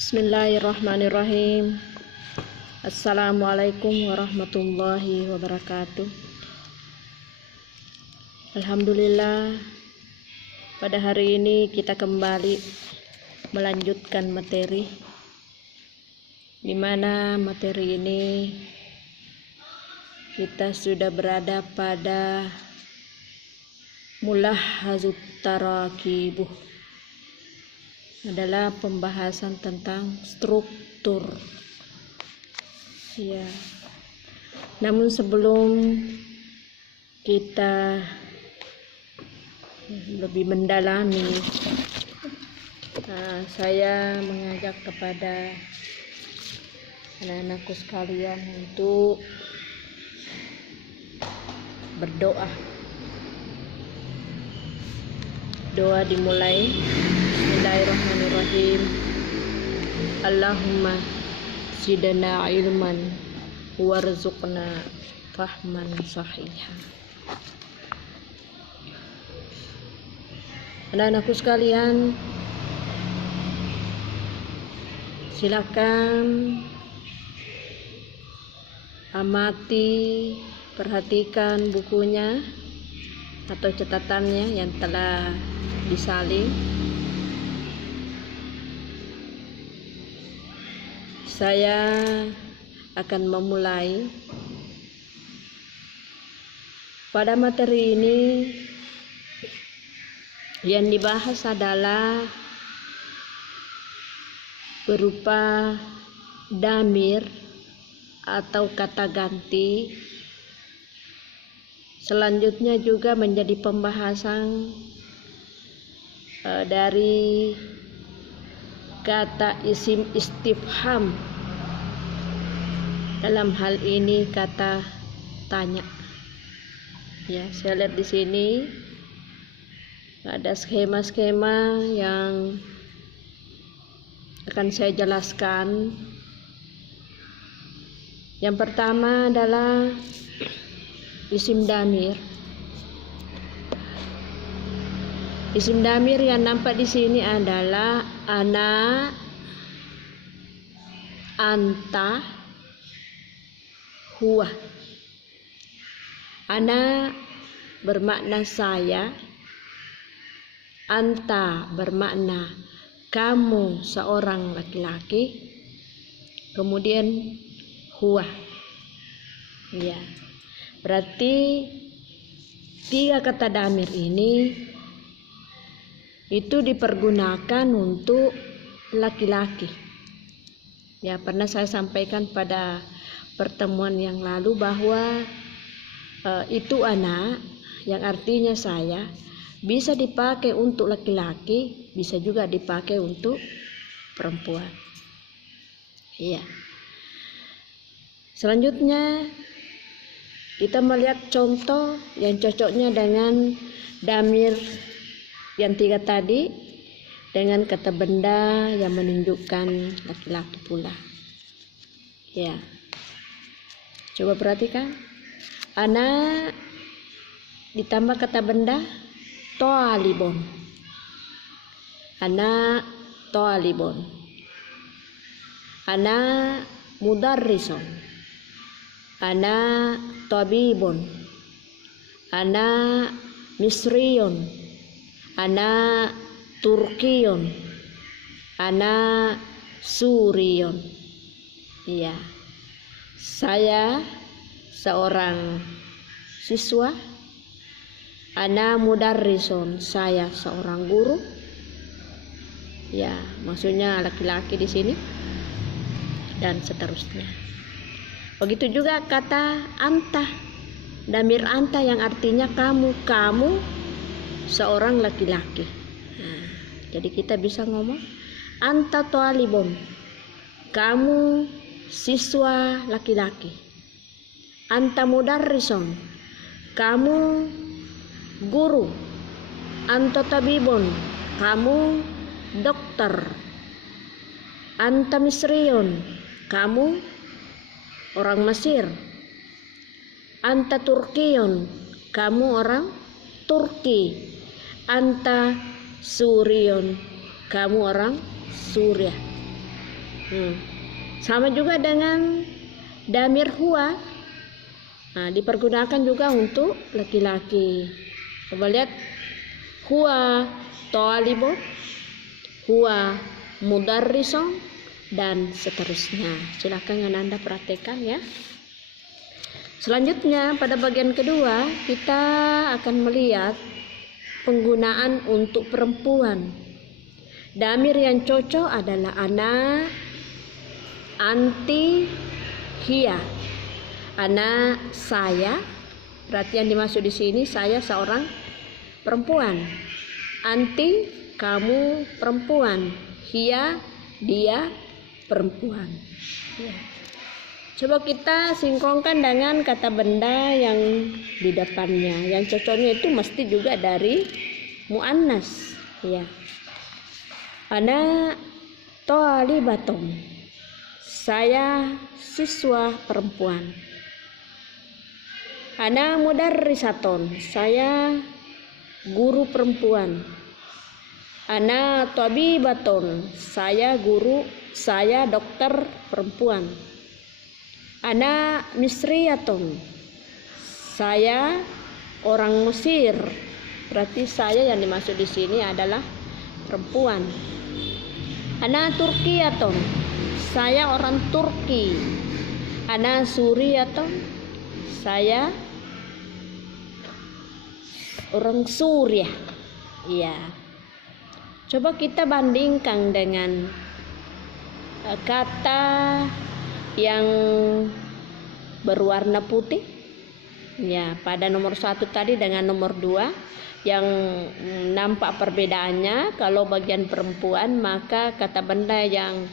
Bismillahirrahmanirrahim. Assalamualaikum warahmatullahi wabarakatuh. Alhamdulillah, pada hari ini kita kembali melanjutkan materi, di mana materi ini kita sudah berada pada mulahazut tarakibuh, adalah pembahasan tentang struktur. Ya. Namun sebelum kita lebih mendalami, saya mengajak kepada anak-anakku sekalian untuk berdoa. Doa dimulai. Bismillahirrahmanirrahim. Allahumma zidna ilman warzuqna fahman sahiha. Anak-anakku sekalian, silakan amati, perhatikan bukunya atau catatannya yang telah disalin. Saya akan memulai. Pada materi ini yang dibahas adalah berupa damir atau kata ganti. Selanjutnya juga menjadi pembahasan dari kata isim istifham, dalam hal ini kata tanya. Ya, saya lihat di sini ada skema-skema yang akan saya jelaskan. Yang pertama adalah isim damir. Isim damir yang nampak di sini adalah ana, anta, huwa. Ana bermakna saya, anta bermakna kamu seorang laki-laki, kemudian huwa. Ya, berarti tiga kata damir ini itu dipergunakan untuk laki-laki. Ya, pernah saya sampaikan pada pertemuan yang lalu bahwa itu anak, yang artinya saya, bisa dipakai untuk laki-laki, bisa juga dipakai untuk perempuan. Iya. Selanjutnya kita melihat contoh yang cocoknya dengan damir yang tiga tadi, dengan kata benda yang menunjukkan laki-laki pula. Ya, coba perhatikan. Ana ditambah kata benda toalibon. Ana toalibon. Ana mudarrison. Ana tabibun. Ana misriyon. Ana Turkiyon, ana Suriyon. Iya, saya seorang siswa. Ana mudarrison, saya seorang guru. Ya, maksudnya laki-laki di sini, dan seterusnya. Begitu juga kata anta, damir anta yang artinya kamu, kamu seorang laki-laki. Nah, jadi kita bisa ngomong anta talibun, kamu siswa laki-laki. Anta mudarrison, kamu guru. Anta tabibun, kamu dokter. Anta misriun, kamu orang Mesir. Anta turkiyun, kamu orang Turki. Anta Surion, kamu orang Suriah. Sama juga dengan damir huwa. Nah, dipergunakan juga untuk laki-laki. Coba lihat, huwa talibo, huwa mudarrisun, dan seterusnya. Silakan Anda praktekkan ya. Selanjutnya pada bagian kedua kita akan melihat penggunaan untuk perempuan. Damir yang cocok adalah ana, anti, hiya. Ana, saya, berarti yang dimaksud di sini saya seorang perempuan. Anti, kamu perempuan. Hiya, dia perempuan. Ya. Coba kita sinkronkan dengan kata benda yang di depannya. Yang cocoknya itu mesti juga dari muannas. Ya. Ana thalibatun. Saya siswa perempuan. Ana mudarrisatun. Saya guru perempuan. Ana tabibatun. Saya guru, saya dokter perempuan. Ana misriyatun. Saya orang Mesir. Berarti saya yang dimaksud di sini adalah perempuan. Ana turkiyatun. Saya orang Turki. Ana suriyatun. Saya orang Suriah. Iya. Coba kita bandingkan dengan kata yang berwarna putih. Ya, pada nomor 1 tadi dengan nomor 2 yang nampak perbedaannya. Kalau bagian perempuan maka kata benda yang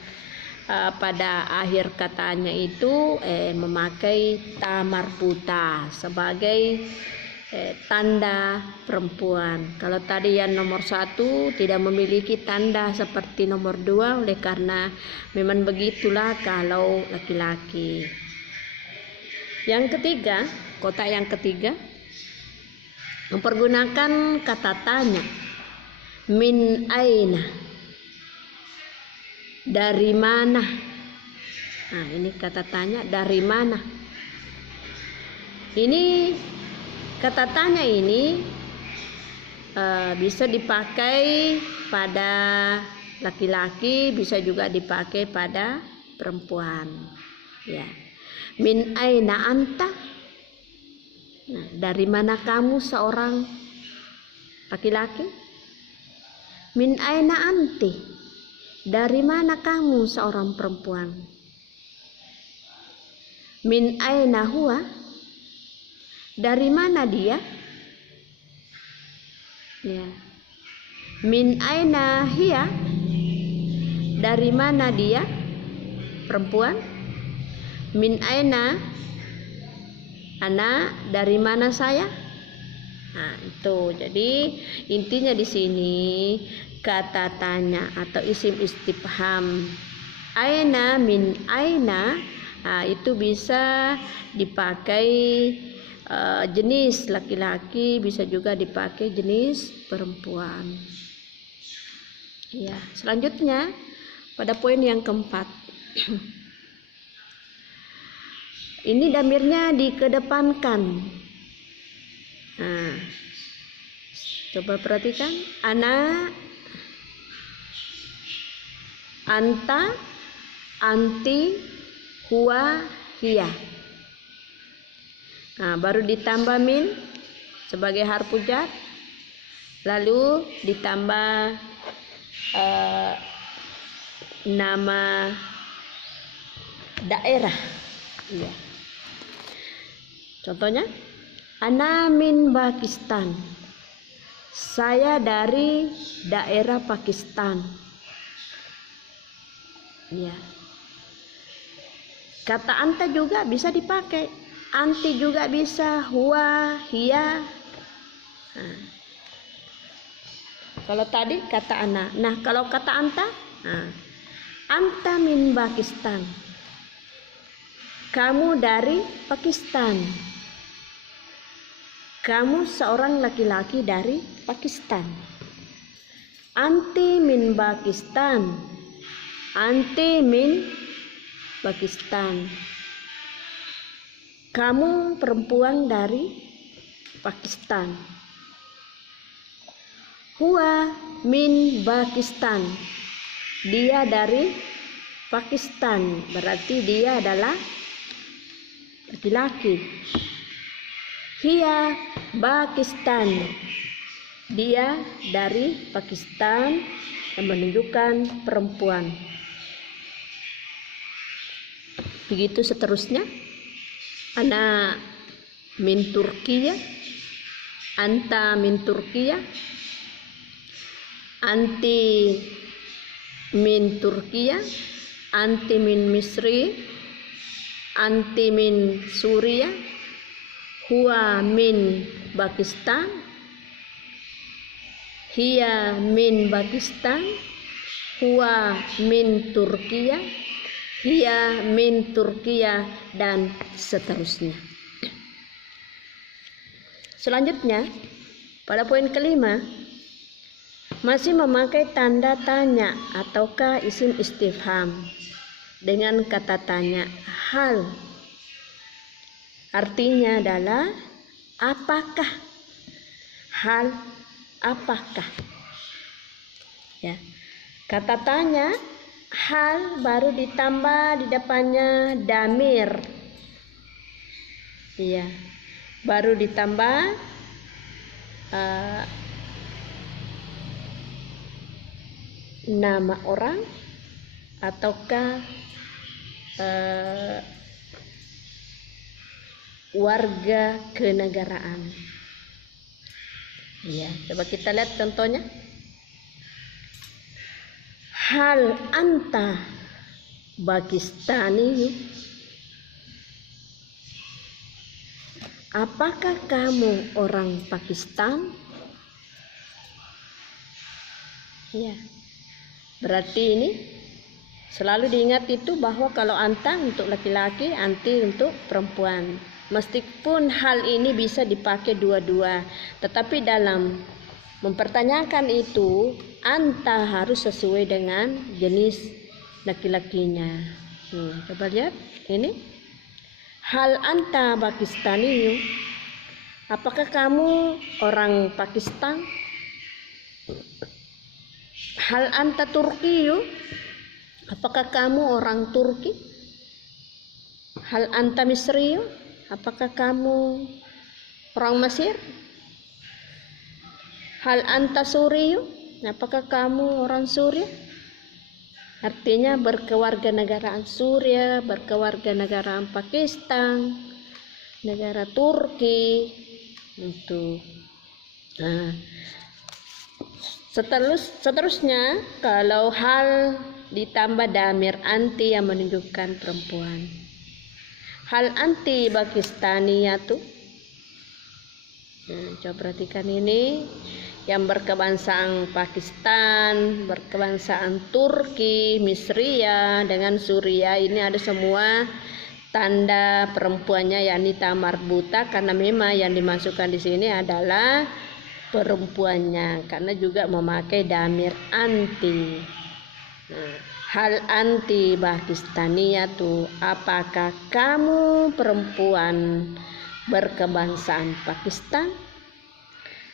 pada akhir katanya itu memakai ta marbuta sebagai tanda perempuan. Kalau tadi yang nomor 1 tidak memiliki tanda seperti nomor 2, oleh karena memang begitulah kalau laki-laki. Yang ketiga, kotak yang ketiga mempergunakan kata tanya. Min aina. Dari mana? Nah, ini kata tanya, dari mana? Ini kata tanya ini bisa dipakai pada laki-laki, bisa juga dipakai pada perempuan. Ya. Min aina anta? Nah, dari mana kamu seorang laki-laki? Min aina anti? Dari mana kamu seorang perempuan? Min aina huwa? Dari mana dia? Ya. Min aina hiya? Dari mana dia? Perempuan. Min aina ana? Dari mana saya? Nah, itu. Jadi intinya di sini kata tanya atau isim istifham aina min aina, itu bisa dipakai jenis laki-laki, bisa juga dipakai jenis perempuan. Ya, selanjutnya pada poin yang keempat. Ini damirnya dikedepankan. Nah, coba perhatikan. Ana, anta, anti, huwa, hiya. Nah, baru ditambah min sebagai harfu jar, lalu ditambah nama daerah. Iya. Contohnya, ana min Pakistan. Saya dari daerah Pakistan. Ya. Kata anta juga bisa dipakai, anti juga bisa, huwa, hiya. Nah. Kalau tadi kata ana. Nah, kalau kata anta, anta min Pakistan. Kamu dari Pakistan. Kamu seorang laki-laki dari Pakistan. Anti min Pakistan. Anti min Pakistan. Kamu perempuan dari Pakistan. Huwa min Pakistan. Dia dari Pakistan, berarti dia adalah laki-laki. Hiya Pakistan. Dia dari Pakistan, yang menunjukkan perempuan. Begitu seterusnya. Ana min Turkiya, anta min Turkiya, anti min Turkiya, anti min Misri, anti min Suria, huwa min Pakistan, hiya min Pakistan, huwa min Turkiya, hiya min Turkiya, dan seterusnya. Selanjutnya, pada poin kelima, masih memakai tanda tanya ataukah isim istifham dengan kata tanya hal. Artinya adalah apakah, hal apakah. Ya. Kata tanya hal baru ditambah di depannya damir. Iya. Baru ditambah nama orang ataukah warga kenegaraan. Ya, coba kita lihat contohnya. Hal anta Pakistani. Apakah kamu orang Pakistan? Ya. Berarti ini selalu diingat itu bahwa kalau anta untuk laki-laki, anti untuk perempuan. Meskipun hal ini bisa dipakai dua-dua, tetapi dalam mempertanyakan itu, anta harus sesuai dengan jenis laki-lakinya. Coba lihat ini. Hal anta Pakistani. Apakah kamu orang Pakistan? Hal anta Turki. Apakah kamu orang Turki? Hal anta Misri. Apakah kamu orang Mesir? Hal anta Suri. Apakah kamu orang Suriah? Artinya berkewarganegaraan Suriah, berkewarganegaraan Pakistan, negara Turki. Itu. Nah, seterusnya kalau hal ditambah damir anti yang menunjukkan perempuan. Hal anti Pakistaniyatu. Coba perhatikan ini. Yang berkebangsaan Pakistan, berkebangsaan Turki, Misria dengan Suria, ini ada semua tanda perempuannya, yakni tamar buta, karena memang yang dimasukkan di sini adalah perempuannya, karena juga memakai damir anti. Nah, hal anti Pakistaniyatu, apakah kamu perempuan berkebangsaan Pakistan?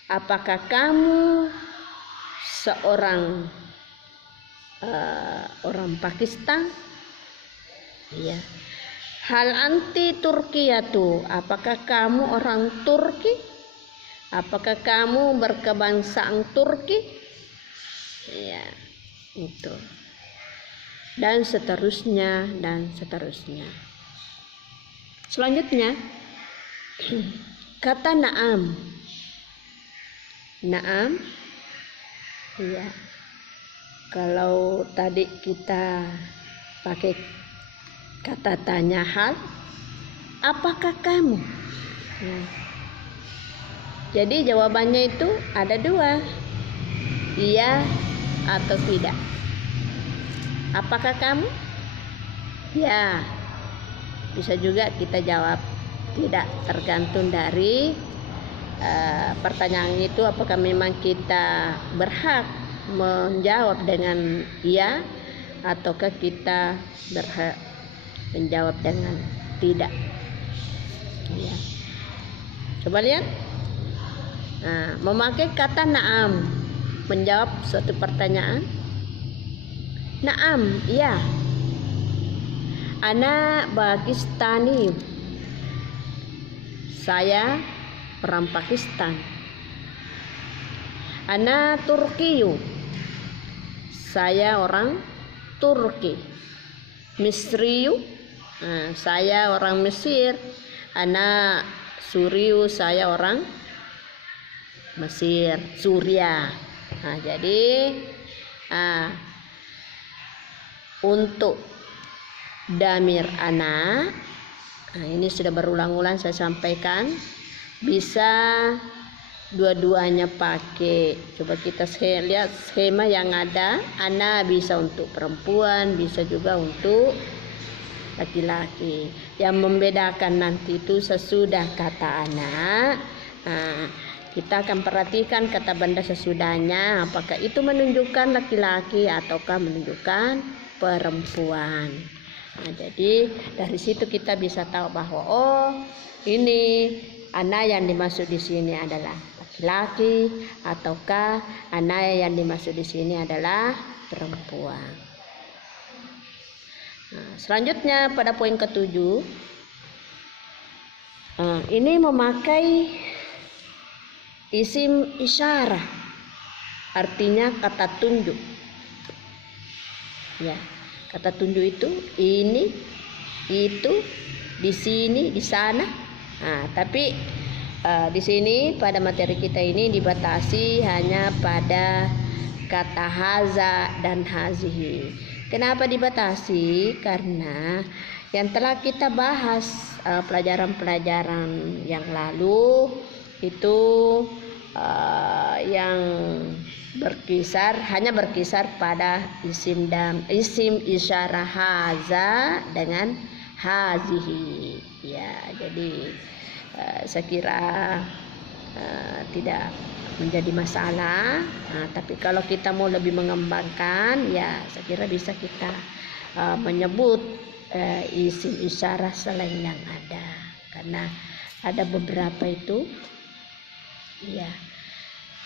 Apakah kamu seorang orang Pakistan? Ya. Hal anti Turkiyatu, apakah kamu orang Turki? Apakah kamu berkebangsaan Turki? Ya, itu. Dan seterusnya dan seterusnya. Selanjutnya kata na'am. Naam, ya. Kalau tadi kita pakai kata tanya hal, apakah kamu? Ya. Jadi jawabannya itu ada dua, iya atau tidak. Apakah kamu? Ya, bisa juga kita jawab tidak, tergantung dari pertanyaan itu, apakah memang kita berhak menjawab dengan iya ataukah kita berhak menjawab dengan tidak. Ya. Coba lihat. Nah, memakai kata na'am menjawab suatu pertanyaan. Na'am, iya. Ana Pakistani. Saya orang Pakistan. Ana Turkiyu. Saya orang Turki. Misriyu. Nah, saya orang Mesir. Ana Suriyu. Saya orang Mesir, Suria. Nah, jadi untuk damir ana, ini sudah berulang-ulang saya sampaikan, bisa dua-duanya pakai. Coba kita lihat skema yang ada. Ana bisa untuk perempuan, bisa juga untuk laki-laki. Yang membedakan nanti itu sesudah kata ana. Nah, kita akan perhatikan kata benda sesudahnya, apakah itu menunjukkan laki-laki ataukah menunjukkan perempuan. Nah, jadi dari situ kita bisa tahu bahwa oh, ini ana yang dimaksud di sini adalah laki-laki ataukah ana yang dimaksud di sini adalah perempuan. Nah, selanjutnya pada poin ke-7, ini memakai isim isyarah, artinya kata tunjuk. Ya, kata tunjuk itu ini, itu, di sini, di sana. Nah, tapi di sini pada materi kita ini dibatasi hanya pada kata haza dan hazihi. Kenapa dibatasi? Karena yang telah kita bahas pelajaran-pelajaran yang lalu itu yang hanya berkisar pada isim isyarah haza dengan hazihi. Ya, jadi saya kira tidak menjadi masalah. Tapi kalau kita mau lebih mengembangkan, ya saya kira bisa kita menyebut isim isyarah selain yang ada, karena ada beberapa itu. Ya,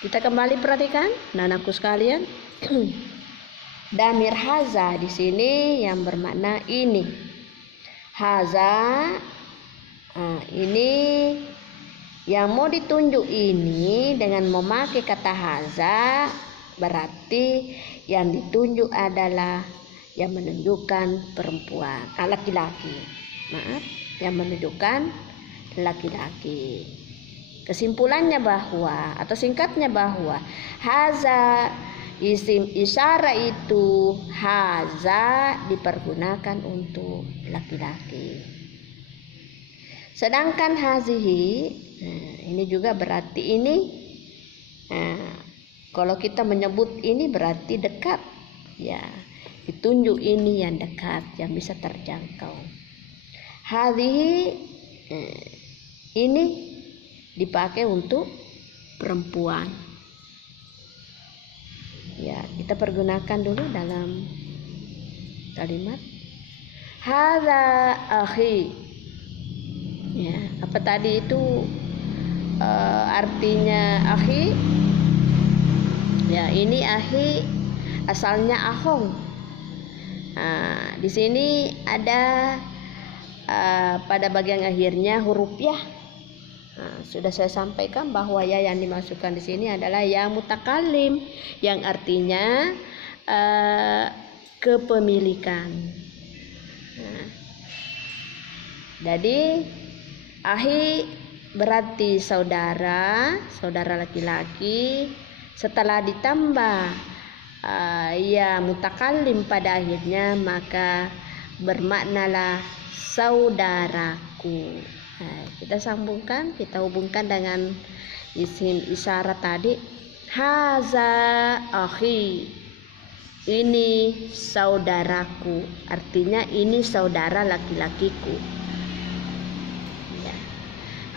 kita kembali perhatikan, anakku sekalian. Damir haza di sini yang bermakna ini. Haza, ini yang mau ditunjuk ini dengan memakai kata haza, berarti yang ditunjuk adalah yang menunjukkan perempuan, laki-laki. Maaf, yang menunjukkan laki-laki. Kesimpulannya bahwa, atau singkatnya bahwa haza isim isyarah itu haza dipergunakan untuk laki-laki. Sedangkan hazihi, ini juga berarti ini. Kalau kita menyebut ini berarti dekat, ya, ditunjuk ini yang dekat, yang bisa terjangkau. Hazihi ini dipakai untuk perempuan. Ya, kita pergunakan dulu dalam kalimat hadza akhi. Ya, apa tadi itu artinya akhi? Ya, ini akhi asalnya ahong. Nah, di sini ada pada bagian akhirnya huruf ya. Nah, sudah saya sampaikan bahwa ya yang dimasukkan di sini adalah ya mutakallim, yang artinya kepemilikan. Nah, jadi ahi berarti saudara laki-laki. Setelah ditambah ya mutakallim pada akhirnya, maka bermaknalah saudaraku. Nah, kita sambungkan, kita hubungkan dengan isim isyarat tadi. Haza akhi, ini saudaraku, artinya ini saudara laki-lakiku. Ya.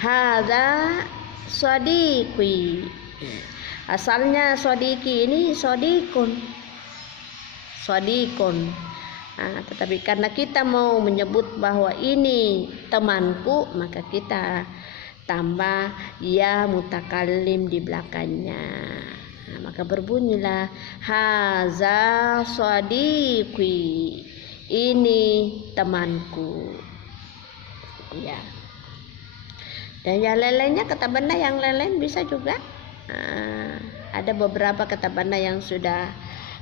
Haza sadiqi, asalnya sodiki ini sodikun. Tetapi karena kita mau menyebut bahwa ini temanku, maka kita tambah ya mutakallim di belakangnya. Maka berbunyilah haza sadiqi, ini temanku. Ya. Dan yang lain-lainnya kata benda yang lain-lain bisa juga. Ada beberapa kata benda yang sudah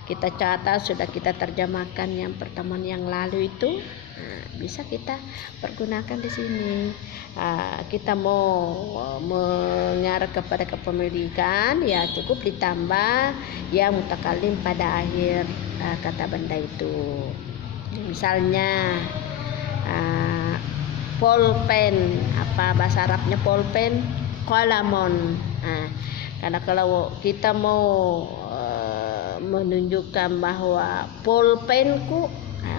kita catat, sudah kita terjemahkan yang pertemuan yang lalu itu, bisa kita pergunakan di sini. Kita mau mengarah kepada kepemilikan, ya cukup ditambah ya mutakallim pada akhir kata benda itu. Misalnya polpen, apa bahasa Arabnya polpen? Qalamon. Karena kalau kita mau menunjukkan bahwa pulpenku,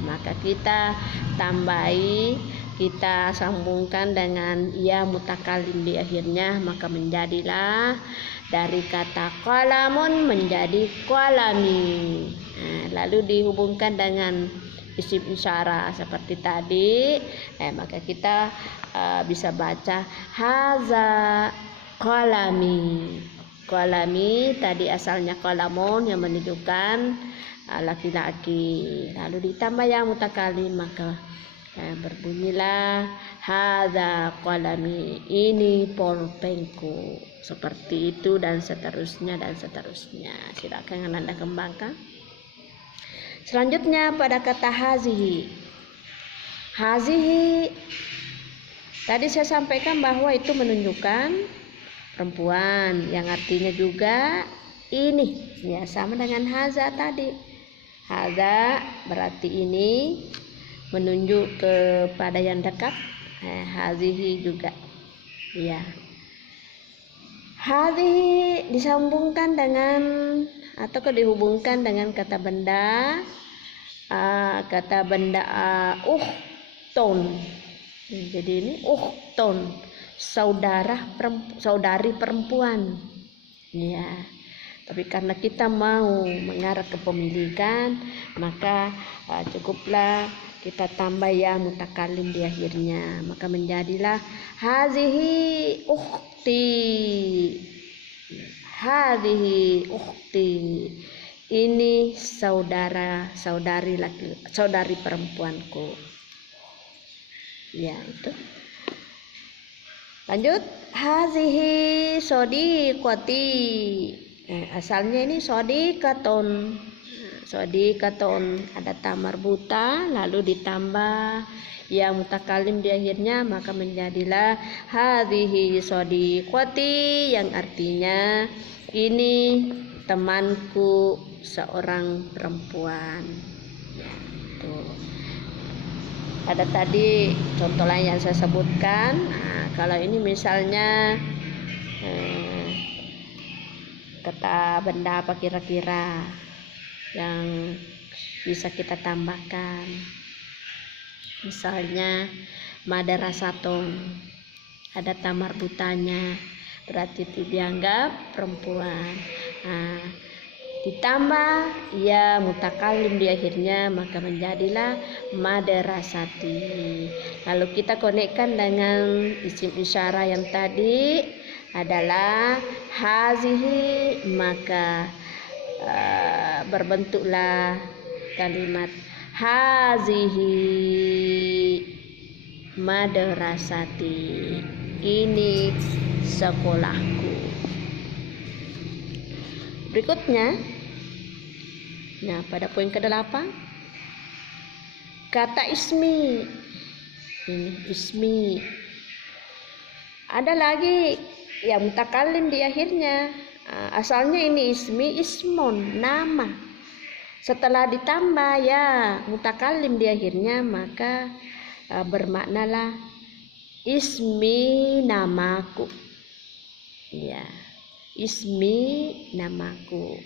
maka kita tambahi, kita sambungkan dengan ya mutakallim di akhirnya, maka menjadilah dari kata qalamun menjadi qalami. Lalu dihubungkan dengan isim isyarah seperti tadi, maka kita bisa baca haza qalami. Qalami tadi asalnya qalamun yang menunjukkan laki-laki, lalu ditambah yang mutakallim, maka berbunyilah hadza qalami, ini pulpenku. Seperti itu dan seterusnya dan seterusnya. Silakan Anda kembangkan. Selanjutnya pada kata hazihi. Hazihi tadi saya sampaikan bahwa itu menunjukkan perempuan, yang artinya juga ini, ya sama dengan haza tadi. Haza berarti ini menunjuk kepada yang dekat. Hazihi juga, ya. Hazihi disambungkan dengan atau dihubungkan dengan kata benda ukhton. Jadi ini ukhton, saudari perempuan, ya. Tapi karena kita mau mengarah kepemilikan, maka cukuplah kita tambah ya mutakallim di akhirnya, maka menjadilah hazihi ukhti, hazihi ukhti, ini saudari perempuanku, ya itu. Lanjut, hazihi sodiqati. Asalnya ini sodiqaton. Sodiqaton ada ta marbuta lalu ditambah ya mutakallim di akhirnya, maka menjadilah hazihi sodiqati, yang artinya ini temanku seorang perempuan. Ya, tuh. Ada tadi contoh lain yang saya sebutkan. Kalau ini misalnya kata benda apa kira-kira yang bisa kita tambahkan? Misalnya madrasatun, ada ta marbutanya, berarti itu dianggap perempuan. Ditambah ya mutakallim di akhirnya, maka menjadilah madrasati. Lalu kita konekkan dengan isim isyarah yang tadi adalah hazihi, maka berbentuklah kalimat hazihi madrasati, ini sekolahku. Berikutnya, nah pada poin ke-8, kata ismi. Ini ismi. Ada lagi yang mutakallim di akhirnya. Asalnya ini ismi, ismon, nama. Setelah ditambah ya mutakallim di akhirnya, maka bermaknalah ismi, namaku. Ya. Ismi, namaku.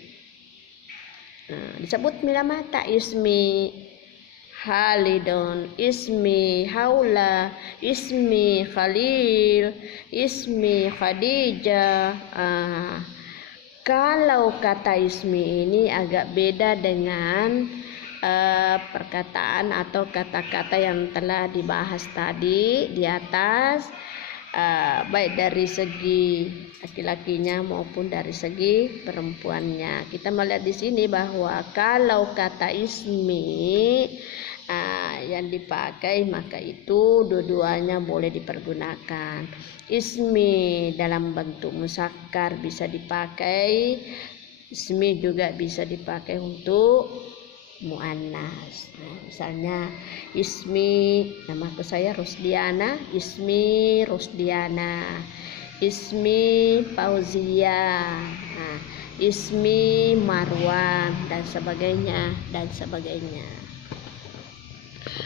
Disebut milamata, ismi Halidun, ismi Haula, ismi Khalil, ismi Khadijah. Kalau kata ismi ini agak beda dengan perkataan atau kata-kata yang telah dibahas tadi di atas, baik dari segi laki-lakinya maupun dari segi perempuannya. Kita melihat di sini bahwa kalau kata ismi yang dipakai, maka itu dua-duanya boleh dipergunakan. Ismi dalam bentuk muzakkar bisa dipakai, ismi juga bisa dipakai untuk muannas. Misalnya ismi, namaku saya Rusdiana, ismi Rusdiana, ismi Fauzia, ismi Marwan, dan sebagainya dan sebagainya.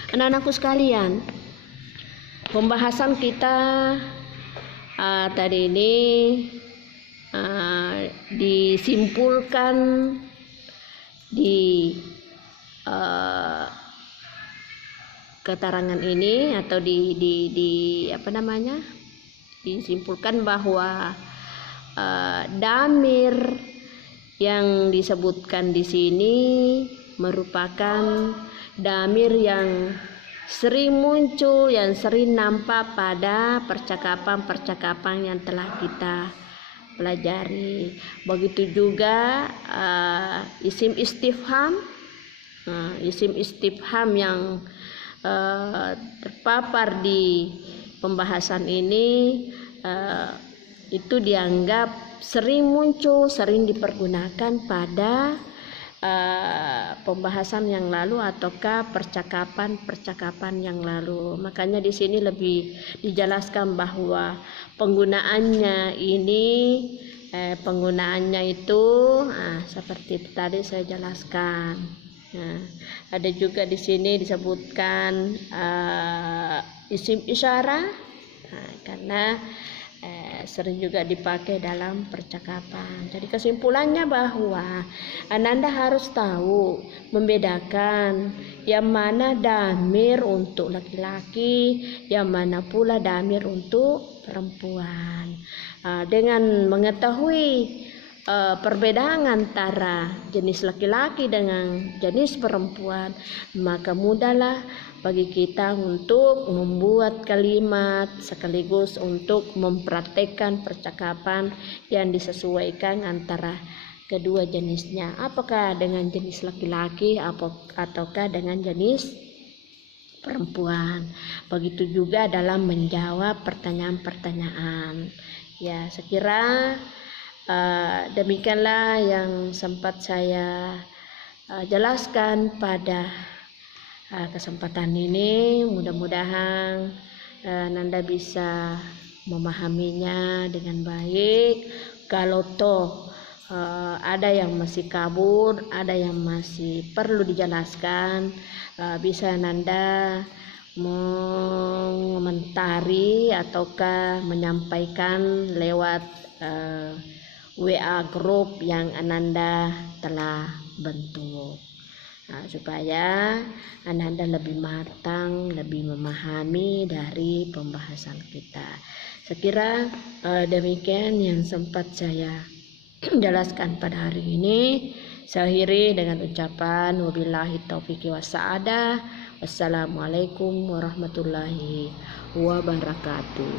Anak-anakku sekalian, pembahasan kita tadi ini disimpulkan di keterangan ini, atau disimpulkan bahwa damir yang disebutkan di sini merupakan damir yang sering muncul, yang sering nampak pada percakapan-percakapan yang telah kita pelajari. Begitu juga isim istifham, isim istifham yang terpapar di pembahasan ini itu dianggap sering muncul, sering dipergunakan pada pembahasan yang lalu ataukah percakapan yang lalu. Makanya di sini lebih dijelaskan bahwa penggunaannya itu seperti tadi saya jelaskan. Ada juga di sini disebutkan isim isyarah, karena sering juga dipakai dalam percakapan. Jadi kesimpulannya bahwa Anda harus tahu membedakan yang mana damir untuk laki-laki, yang mana pula damir untuk perempuan. Dengan mengetahui perbedaan antara jenis laki-laki dengan jenis perempuan, maka mudahlah bagi kita untuk membuat kalimat sekaligus untuk mempraktekkan percakapan yang disesuaikan antara kedua jenisnya, apakah dengan jenis laki-laki ataukah dengan jenis perempuan. Begitu juga dalam menjawab pertanyaan-pertanyaan. Ya, sekira demikianlah yang sempat saya jelaskan pada kesempatan ini. Mudah-mudahan Nanda bisa memahaminya dengan baik. Kalau toh ada yang masih kabur, ada yang masih perlu dijelaskan, bisa Nanda mengomentari ataukah menyampaikan lewat WA grup yang Ananda telah bentuk. Supaya Anda lebih matang, lebih memahami dari pembahasan kita. Sekira demikian yang sempat saya jelaskan pada hari ini. Saya akhiri dengan ucapan wabillahi taufiq wassadah. Wassalamualaikum warahmatullahi wabarakatuh.